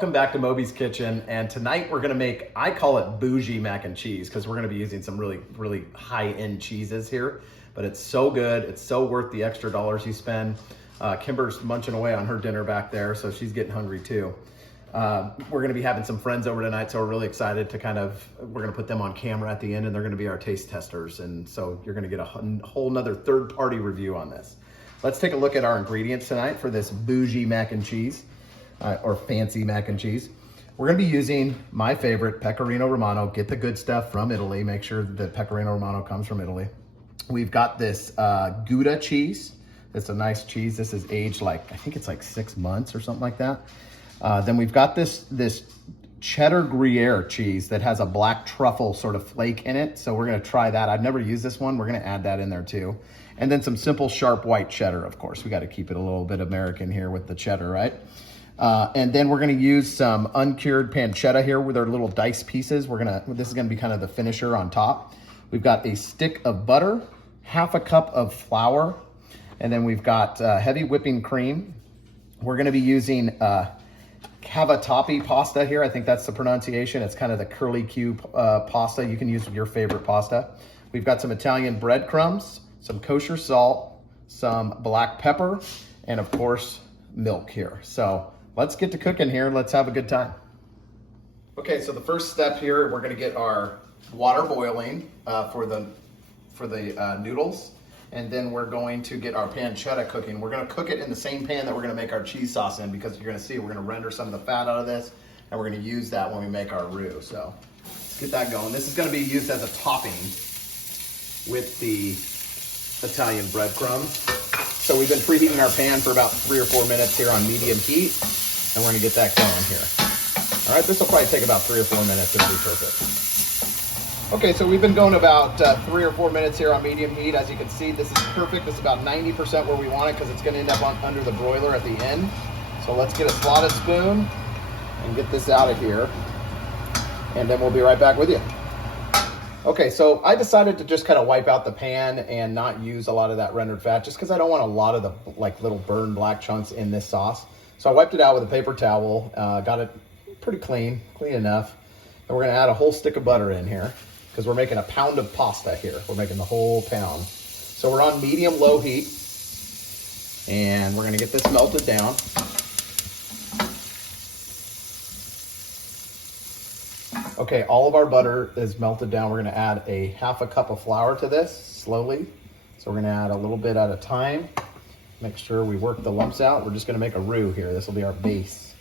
Welcome back to Moby's Kitchen, and tonight we're gonna make, I call it bougie mac and cheese, because we're gonna be using some really high-end cheeses here, but it's so good, it's so worth the extra dollars you spend. Kimber's munching away on her dinner back there, so she's getting hungry too. We're gonna be having some friends over tonight, so we're really excited to we're gonna put them on camera at the end, and they're gonna be our taste testers, and so you're gonna get a whole nother third-party review on this. Let's take a look at our ingredients tonight for this bougie mac and cheese. Or fancy mac and cheese. We're gonna be using my favorite, Pecorino Romano. Get the good stuff from Italy. Make sure that Pecorino Romano comes from Italy. We've got this Gouda cheese. It's a nice cheese. This is aged I think it's like 6 months or something like that. Then we've got this cheddar Gruyere cheese that has a black truffle sort of flake in it. So we're gonna try that. I've never used this one. We're gonna add that in there too. And then some simple sharp white cheddar, of course. We gotta keep it a little bit American here with the cheddar, right? And then we're gonna use some uncured pancetta here with our little diced pieces. This is gonna be kind of the finisher on top. We've got a stick of butter, half a cup of flour, and then we've got heavy whipping cream. We're gonna be using Cavatappi pasta here. I think that's the pronunciation. It's kind of the curly cube pasta. You can use your favorite pasta. We've got some Italian breadcrumbs, some kosher salt, some black pepper, and of course, milk here. So let's get to cooking here. Let's have a good time. Okay, so the first step here, we're gonna get our water boiling for the noodles. And then we're going to get our pancetta cooking. We're gonna cook it in the same pan that we're gonna make our cheese sauce in, because you're gonna see we're gonna render some of the fat out of this, and we're gonna use that when we make our roux. So let's get that going. This is gonna be used as a topping with the Italian breadcrumbs. So we've been preheating our pan for about 3 or 4 minutes here on medium heat, and we're gonna get that going here. All right, this will probably take about 3 or 4 minutes. It'll be perfect. Okay, so we've been going about 3 or 4 minutes here on medium heat. As you can see, this is perfect. This is about 90% where we want it, because it's gonna end up under the broiler at the end. So let's get a slotted spoon and get this out of here, and then we'll be right back with you. Okay, so I decided to just kind of wipe out the pan and not use a lot of that rendered fat, just because I don't want a lot of the little burned black chunks in this sauce. So I wiped it out with a paper towel, got it pretty clean enough. And we're gonna add a whole stick of butter in here, because we're making a pound of pasta here. We're making the whole pound. So we're on medium-low heat, and we're gonna get this melted down. Okay, all of our butter is melted down. We're gonna add a half a cup of flour to this slowly. So we're gonna add a little bit at a time. Make sure we work the lumps out. We're just gonna make a roux here. This will be our base.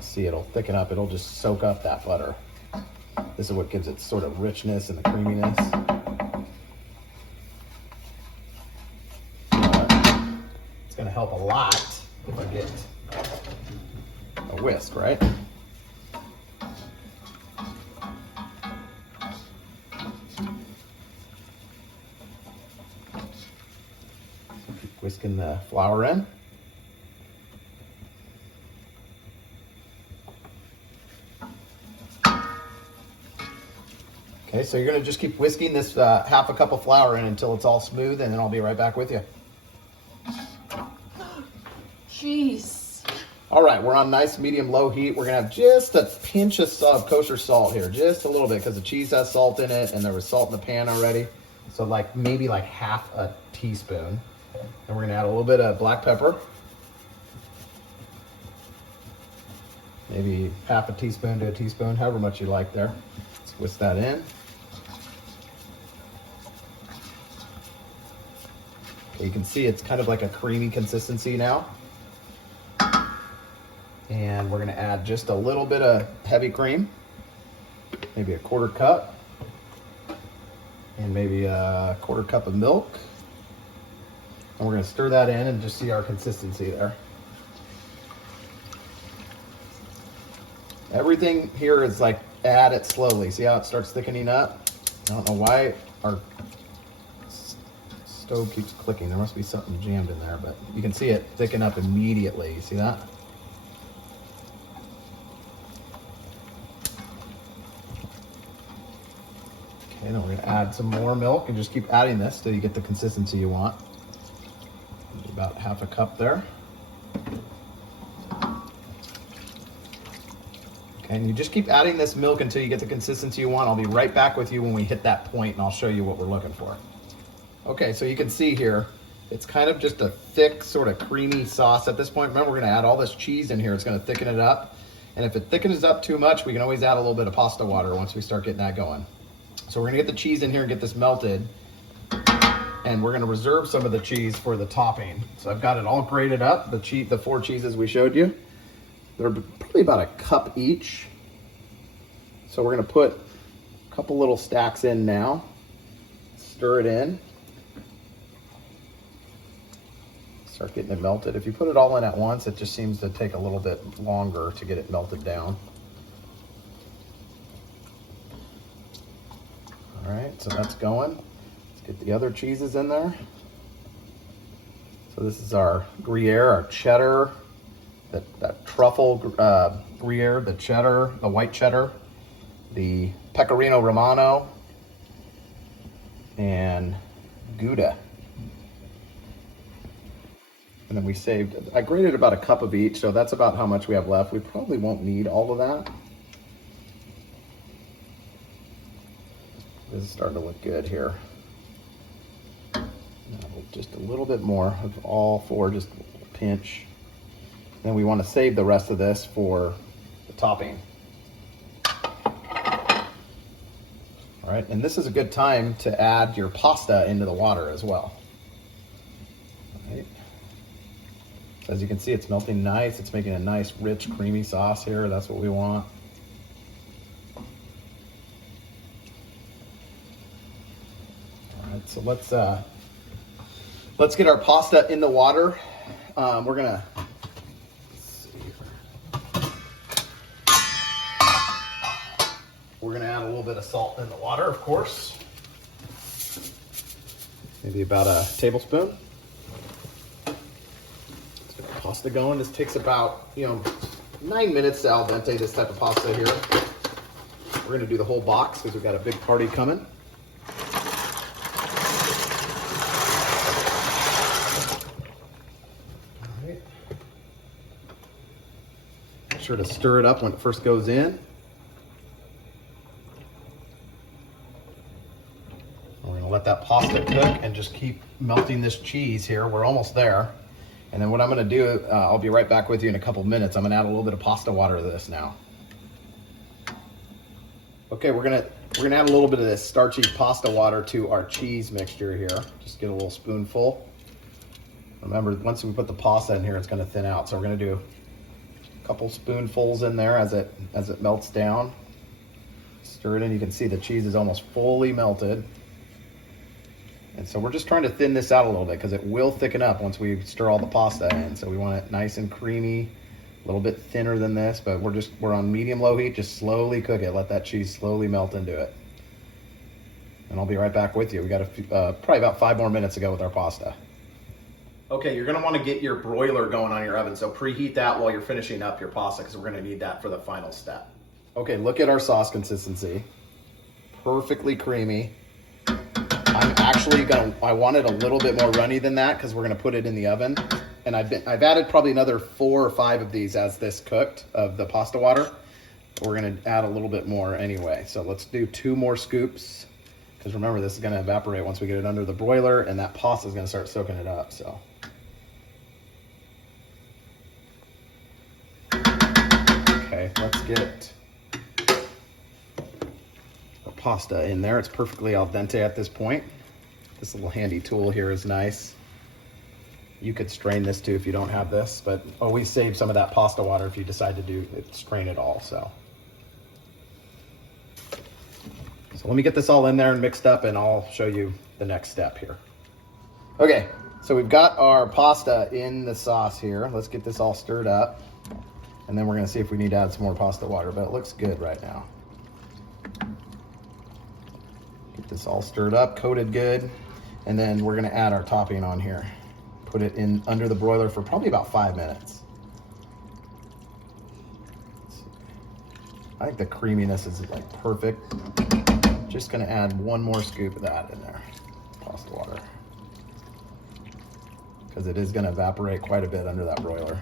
See, it'll thicken up. It'll just soak up that butter. This is what gives it sort of richness and the creaminess. It's gonna help a lot if I get a whisk, right? Keep whisking the flour in. Okay, so you're gonna just keep whisking this half a cup of flour in until it's all smooth, and then I'll be right back with you. Jeez. All right, we're on nice medium-low heat. We're gonna have just a pinch of kosher salt here, just a little bit, because the cheese has salt in it, and there was salt in the pan already. So maybe half a teaspoon. And we're gonna add a little bit of black pepper. Maybe half a teaspoon to a teaspoon, however much you like there. Let's whisk that in. Okay, you can see it's kind of like a creamy consistency now. And we're gonna add just a little bit of heavy cream, maybe a 1/4 cup, and maybe a 1/4 cup of milk. And we're gonna stir that in and just see our consistency there. Everything here is add it slowly. See how it starts thickening up? I don't know why our stove keeps clicking. There must be something jammed in there, but you can see it thicken up immediately. You see that? Okay, then we're gonna add some more milk and just keep adding this till you get the consistency you want. About half a cup there. And you just keep adding this milk until you get the consistency you want. I'll be right back with you when we hit that point and I'll show you what we're looking for. Okay, so you can see here, it's kind of just a thick, sort of creamy sauce at this point. Remember, we're gonna add all this cheese in here. It's gonna thicken it up. And if it thickens up too much, we can always add a little bit of pasta water once we start getting that going. So we're gonna get the cheese in here and get this melted. And we're gonna reserve some of the cheese for the topping. So I've got it all grated up, the 4 cheeses we showed you. They're probably about a cup each. So we're gonna put a couple little stacks in now. Stir it in. Start getting it melted. If you put it all in at once, it just seems to take a little bit longer to get it melted down. All right, so that's going. Let's get the other cheeses in there. So this is our Gruyere, our cheddar, that truffle Gruyere, the cheddar, the white cheddar, the Pecorino Romano, and Gouda. And then we saved, I grated about a cup of each, so that's about how much we have left. We probably won't need all of that. This is starting to look good here. Now, just a little bit more of all 4, just a pinch. Then we want to save the rest of this for the topping. All right, and this is a good time to add your pasta into the water as well. All right. As you can see, it's melting nice. It's making a nice, rich, creamy sauce here. That's what we want. All right, so let's get our pasta in the water. We're gonna, add a little bit of salt in the water, of course. Maybe about a tablespoon. Pasta going. This takes about 9 minutes to al dente, this type of pasta here. We're going to do the whole box because we've got a big party coming. All right. Make sure to stir it up when it first goes in. We're going to let that pasta cook and just keep melting this cheese here. We're almost there. And then what I'm gonna do, I'll be right back with you in a couple minutes. I'm gonna add a little bit of pasta water to this now. Okay, we're gonna add a little bit of this starchy pasta water to our cheese mixture here. Just get a little spoonful. Remember, once we put the pasta in here, it's gonna thin out. So we're gonna do a couple spoonfuls in there as it melts down. Stir it in, you can see the cheese is almost fully melted. And so we're just trying to thin this out a little bit because it will thicken up once we stir all the pasta in. So we want it nice and creamy, a little bit thinner than this, but we're on medium-low heat. Just slowly cook it. Let that cheese slowly melt into it. And I'll be right back with you. We got probably about 5 more minutes to go with our pasta. Okay, you're gonna wanna get your broiler going on your oven. So preheat that while you're finishing up your pasta because we're gonna need that for the final step. Okay, look at our sauce consistency. Perfectly creamy. I want it a little bit more runny than that because we're gonna put it in the oven. And I've added probably another 4 or 5 of these as this cooked of the pasta water. We're gonna add a little bit more anyway. So let's do 2 more scoops because remember this is gonna evaporate once we get it under the broiler and that pasta is gonna start soaking it up, so. Okay, let's get the pasta in there. It's perfectly al dente at this point. This little handy tool here is nice. You could strain this too if you don't have this, but always save some of that pasta water if you decide to strain it all, so. So let me get this all in there and mixed up and I'll show you the next step here. Okay, so we've got our pasta in the sauce here. Let's get this all stirred up. And then we're gonna see if we need to add some more pasta water, but it looks good right now. Get this all stirred up, coated good. And then we're gonna add our topping on here. Put it in under the broiler for probably about 5 minutes. I think the creaminess is like perfect. Just gonna add 1 more scoop of that in there, pasta water. Because it is gonna evaporate quite a bit under that broiler.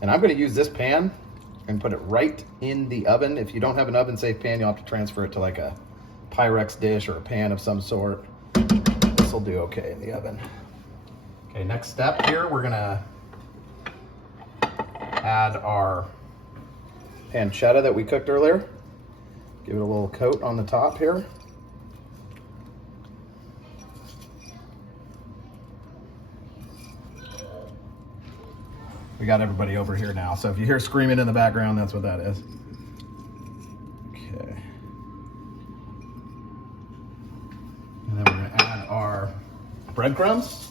And I'm gonna use this pan and put it right in the oven. If you don't have an oven safe pan, you'll have to transfer it to like a Pyrex dish or a pan of some sort. This will do okay in the oven. Okay, next step here, we're gonna add our pancetta that we cooked earlier. Give it a little coat on the top here. We got everybody over here now, so if you hear screaming in the background, that's what that is. Okay. And then we're gonna add our breadcrumbs.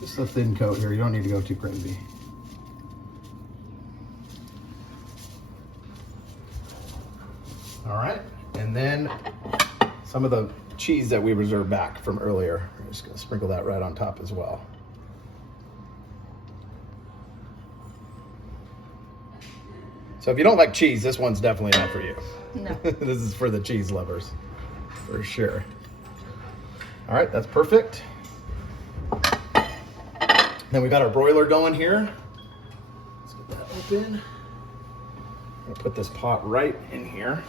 Just a thin coat here, you don't need to go too crazy. All right, and then some of the cheese that we reserved back from earlier. I'm just gonna sprinkle that right on top as well. So if you don't like cheese, this one's definitely not for you. No. This is for the cheese lovers, for sure. All right, that's perfect. Then we got our broiler going here. Let's get that open. I'm gonna put this pot right in here.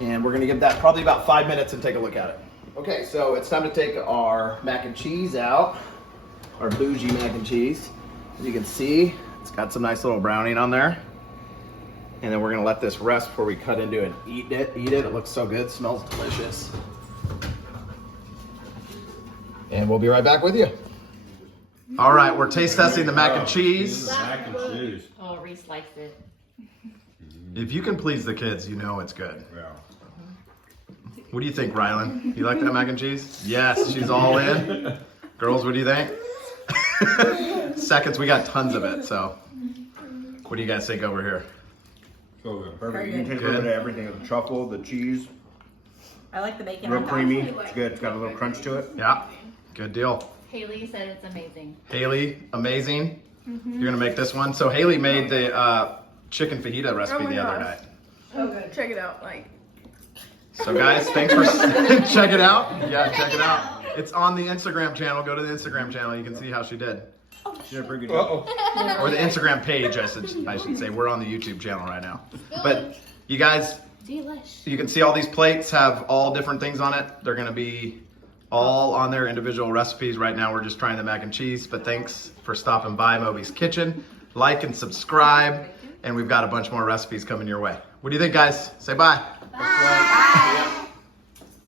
And we're gonna give that probably about 5 minutes and take a look at it. Okay, so it's time to take our mac and cheese out. Our bougie mac and cheese. As you can see, it's got some nice little browning on there. And then we're gonna let this rest before we cut into it and eat it. It looks so good, smells delicious. And we'll be right back with you. All right, we're taste testing the mac and cheese. Mac and cheese. Oh, Reese likes it. If you can please the kids, you know it's good. Yeah. What do you think, Rylan? You like that mac and cheese? Yes, she's all in. Girls, what do you think? Seconds, we got tons of it, so. What do you guys think over here? So good. Perfect. You can taste a little bit of everything. The truffle, the cheese. I like the bacon. Real on top. creamy. It's good. It's got a little crunch to it. Yeah, good deal. Haley said it's amazing. Haley, amazing. You're gonna make this one. So Haley made the chicken fajita recipe the other night. Oh, good. Check it out. Like, So guys, thanks for check it out. Yeah, check it out. It's on the Instagram channel. Go to the Instagram channel. You can see how she did. She did a pretty good job. Or the Instagram page, I should say. We're on the YouTube channel right now. But you guys, Delish. you can see all these plates have all different things on it. They're gonna be all on their individual recipes. Right now we're just trying the mac and cheese, but thanks for stopping by Moby's Kitchen. Like and subscribe, and we've got a bunch more recipes coming your way. What do you think, guys? Say bye. Bye.